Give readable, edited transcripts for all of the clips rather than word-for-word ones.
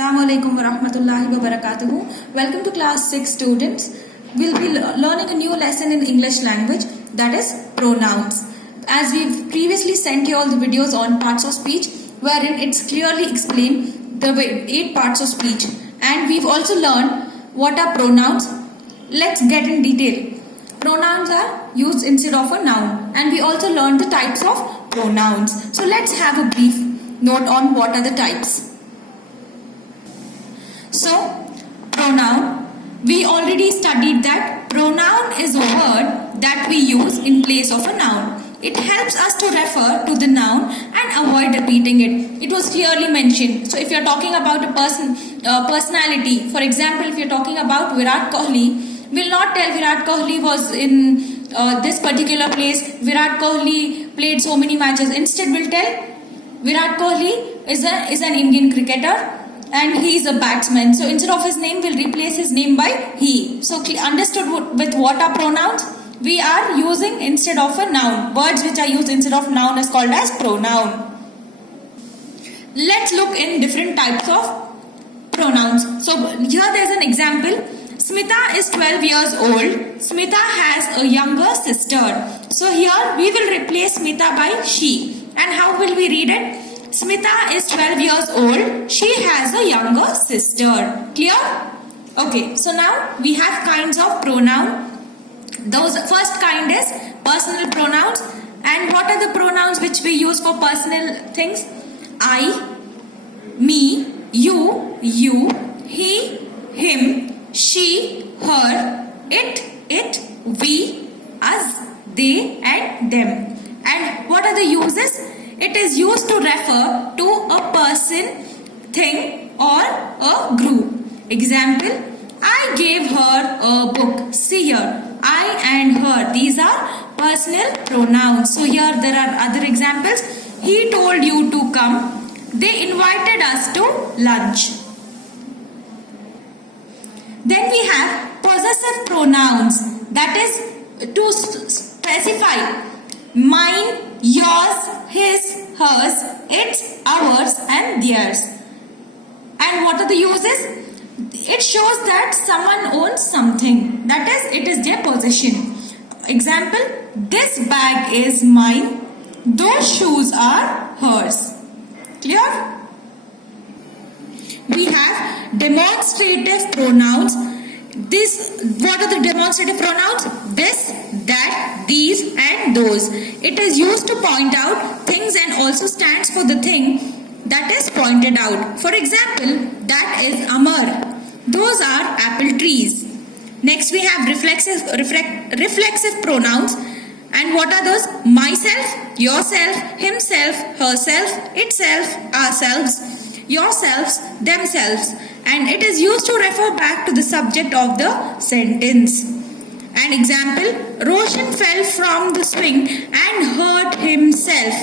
Assalamu alaikum wa rahmatullahi wa barakatuhu. Welcome to class 6 students. We'll be learning a new lesson in English language, that is pronouns. As we've previously sent you all the videos on parts of speech, wherein it's clearly explained the 8 parts of speech. And we've also learned what are pronouns. Let's get in detail. Pronouns are used instead of a noun, and we also learned the types of pronouns. So let's have a brief note on what are the types. So, pronoun, we already studied that pronoun is a word that we use in place of a noun. It helps us to refer to the noun and avoid repeating it. It was clearly mentioned. So, if you're talking about a personality, for example, if you're talking about Virat Kohli, we'll not tell Virat Kohli was in this particular place, Virat Kohli played so many matches. Instead, we'll tell Virat Kohli is an Indian cricketer and he is a batsman. So instead of his name, we'll replace his name by he. So understood with what are pronouns? We are using instead of a noun. Words which are used instead of noun is called as pronoun. Let's look in different types of pronouns. So here there's an example. Smita is 12 years old. Smita has a younger sister. So here we will replace Smita by she. And how will we read it? Smita is 12 years old. She has a younger sister. Clear? Okay, so now we have kinds of pronoun. Those first kind is personal pronouns. And what are the pronouns which we use for personal things? I, me, you, he, him, she, her, it, we, us, they, and them. And what are the uses? It is used to refer to a person, thing, or a group. Example, I gave her a book. See here, I and her. These are personal pronouns. So here there are other examples. He told you to come. They invited us to lunch. Then we have possessive pronouns. That is to specify mine, yours, his, hers, its, ours, and theirs. And what are the uses? It shows that someone owns something. That is, it is their possession. Example, this bag is mine. Those shoes are hers. Clear? We have demonstrative pronouns. What are the demonstrative pronouns? This, that, these, and those. It is used to point out things and also stands for the thing that is pointed out. For example, that is Amar. Those are apple trees. Next we have reflexive pronouns. And what are those? Myself, yourself, himself, herself, itself, ourselves, yourselves, themselves. And it is used to refer back to the subject of the sentence. An example, Roshan fell from the swing and hurt himself.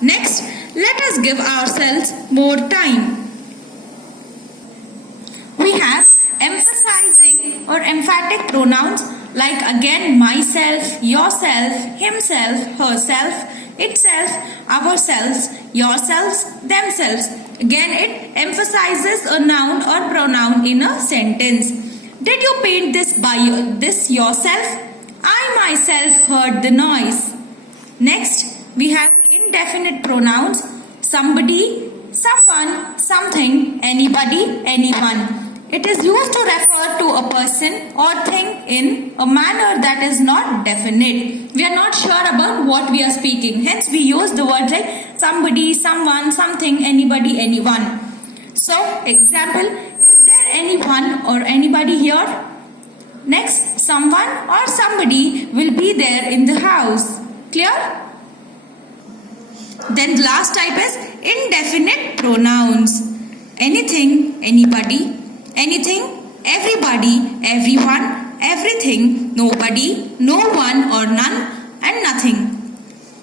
Next, let us give ourselves more time. We have emphasizing or emphatic pronouns like again myself, yourself, himself, herself, itself, ourselves, yourselves, themselves. Again, it emphasizes a noun or pronoun in a sentence. Did you paint this yourself? I myself heard the noise. Next, we have indefinite pronouns. Somebody, someone, something, anybody, anyone. It is used to refer to a person or thing in a manner that is not definite. We are not sure about what we are speaking. Hence, we use the words like somebody, someone, something, anybody, anyone. So, example, is there anyone or anybody here? Next, someone or somebody will be there in the house. Clear? Then the last type is indefinite pronouns. Anything, anybody, anything, everybody, everyone, everything, nobody, no one or none, and nothing.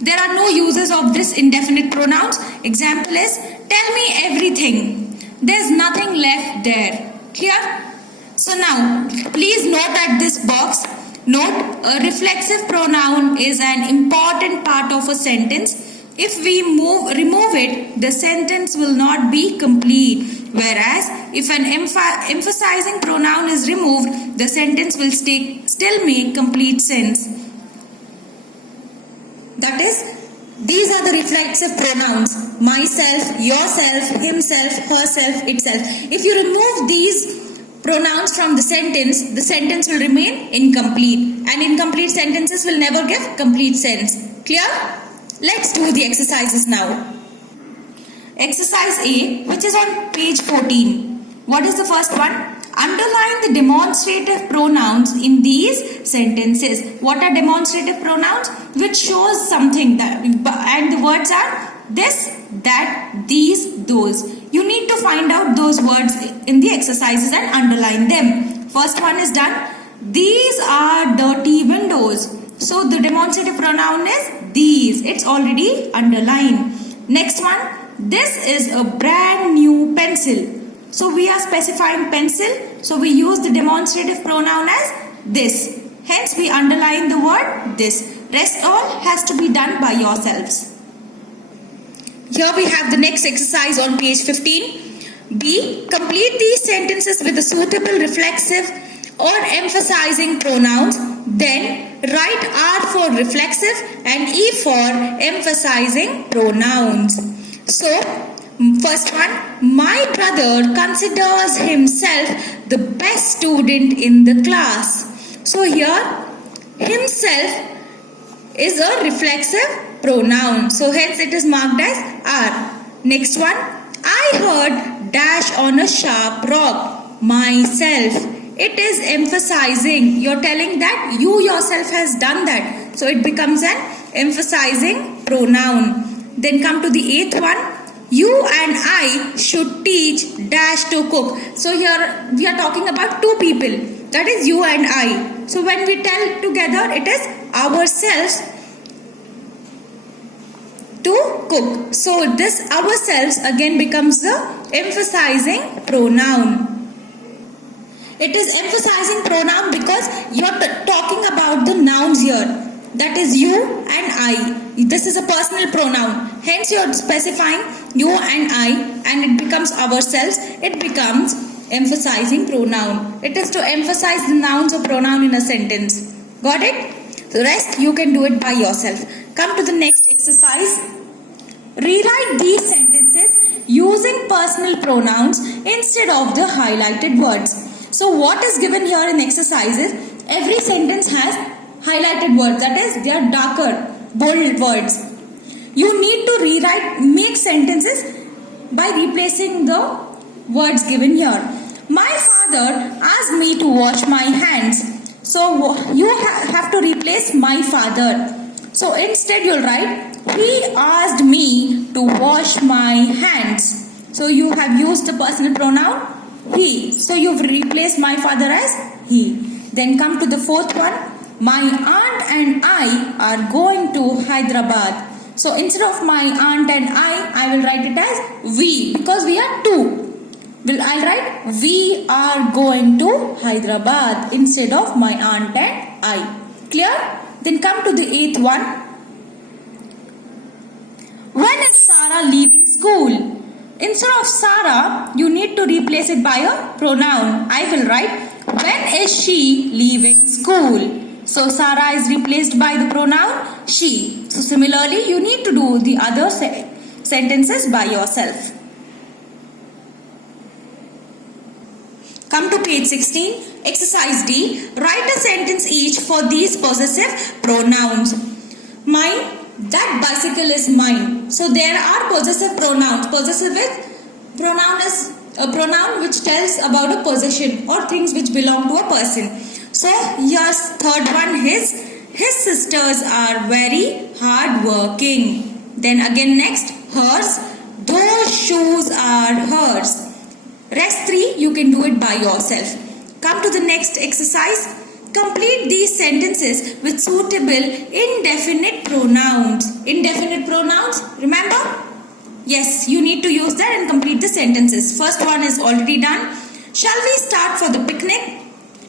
There are no uses of this indefinite pronouns. Example is, tell me everything. There's nothing left there. Clear? So now, please note at this box, note a reflexive pronoun is an important part of a sentence If we remove it, the sentence will not be complete. Whereas, if an emphasizing pronoun is removed, the sentence will still make complete sense. That is, these are the reflexive pronouns: myself, yourself, himself, herself, itself. If you remove these pronouns from the sentence will remain incomplete. And incomplete sentences will never give complete sense. Clear? Let's do the exercises now. Exercise A, which is on page 14. What is the first one? Underline the demonstrative pronouns in these sentences. What are demonstrative pronouns? Which shows something that, and the words are this, that, these, those. You need to find out those words in the exercises and underline them. First one is done. These are dirty windows. So the demonstrative pronoun is these. It's already underlined. Next one. This is a brand new pencil. So we are specifying pencil. So we use the demonstrative pronoun as this. Hence we underline the word this. Rest all has to be done by yourselves. Here we have the next exercise on page 15. B. Complete these sentences with a suitable reflexive or emphasizing pronouns. Then write R for reflexive and E for emphasizing pronouns. So, first one, my brother considers himself the best student in the class. So here, himself is a reflexive pronoun. So hence it is marked as R. Next one, I heard dash on a sharp rock. Myself. It is emphasizing. You're telling that you yourself has done that. So it becomes an emphasizing pronoun. Then come to the eighth one. You and I should teach dash to cook. So here we are talking about two people. That is you and I. So when we tell together, it is ourselves to cook. So this ourselves again becomes the emphasizing pronoun. It is emphasizing pronoun because you are talking about the nouns here. That is you and I. This is a personal pronoun. Hence you are specifying you and I, and it becomes ourselves. It becomes emphasizing pronoun. It is to emphasize the nouns or pronoun in a sentence. Got it? The rest you can do it by yourself. Come to the next exercise. Rewrite these sentences using personal pronouns instead of the highlighted words. So what is given here in exercises? Every sentence has highlighted words. That is, they are darker, bold words. You need to make sentences by replacing the words given here. My father asked me to wash my hands. So you have to replace my father. So instead you'll write, he asked me to wash my hands. So you have used the personal pronoun he. So you've replaced my father as he. Then come to the fourth one. My aunt and I are going to Hyderabad. So instead of my aunt and I will write it as we, because we are two. I'll write we are going to Hyderabad instead of my aunt and I. Clear? Then come to the eighth one. When is Sarah leaving school? Instead of Sarah, you need to replace it by a pronoun. I will write when is she leaving school? So Sarah is replaced by the pronoun she. So similarly, you need to do the other sentences by yourself. Come to page 16. Exercise D. Write a sentence each for these possessive pronouns. Mine. That bicycle is mine. So there are possessive pronouns. Possessive pronoun is a pronoun which tells about a possession or things which belong to a person. So here's third one. His sisters are very hard working. Then again next, hers. Those shoes are hers. Rest three you can do it by yourself. Come to the next exercise. Complete these sentences with suitable indefinite pronouns. Indefinite pronouns, remember? Yes, you need to use that and complete the sentences. First one is already done. Shall we start for the picnic?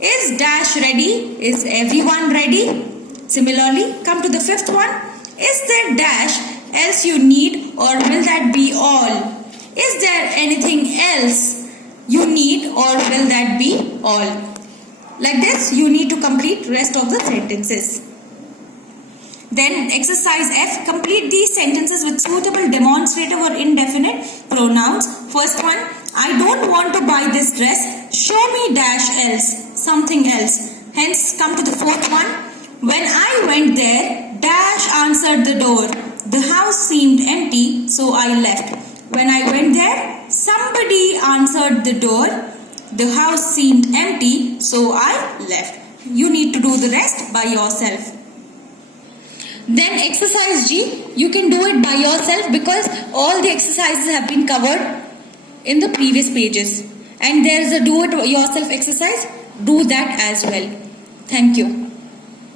Is dash ready? Is everyone ready? Similarly, come to the fifth one. Is there dash else you need, or will that be all? Is there anything else you need, or will that be all? Like this, you need to complete rest of the sentences. Then exercise F, complete these sentences with suitable demonstrative or indefinite pronouns. First one, I don't want to buy this dress. Show me dash else, something else. Hence, come to the fourth one. When I went there, dash answered the door. The house seemed empty, so I left. When I went there, somebody answered the door. The house seemed empty, so I left. You need to do the rest by yourself. Then exercise G, you can do it by yourself because all the exercises have been covered in the previous pages. And there is a do it yourself exercise. Do that as well. Thank you.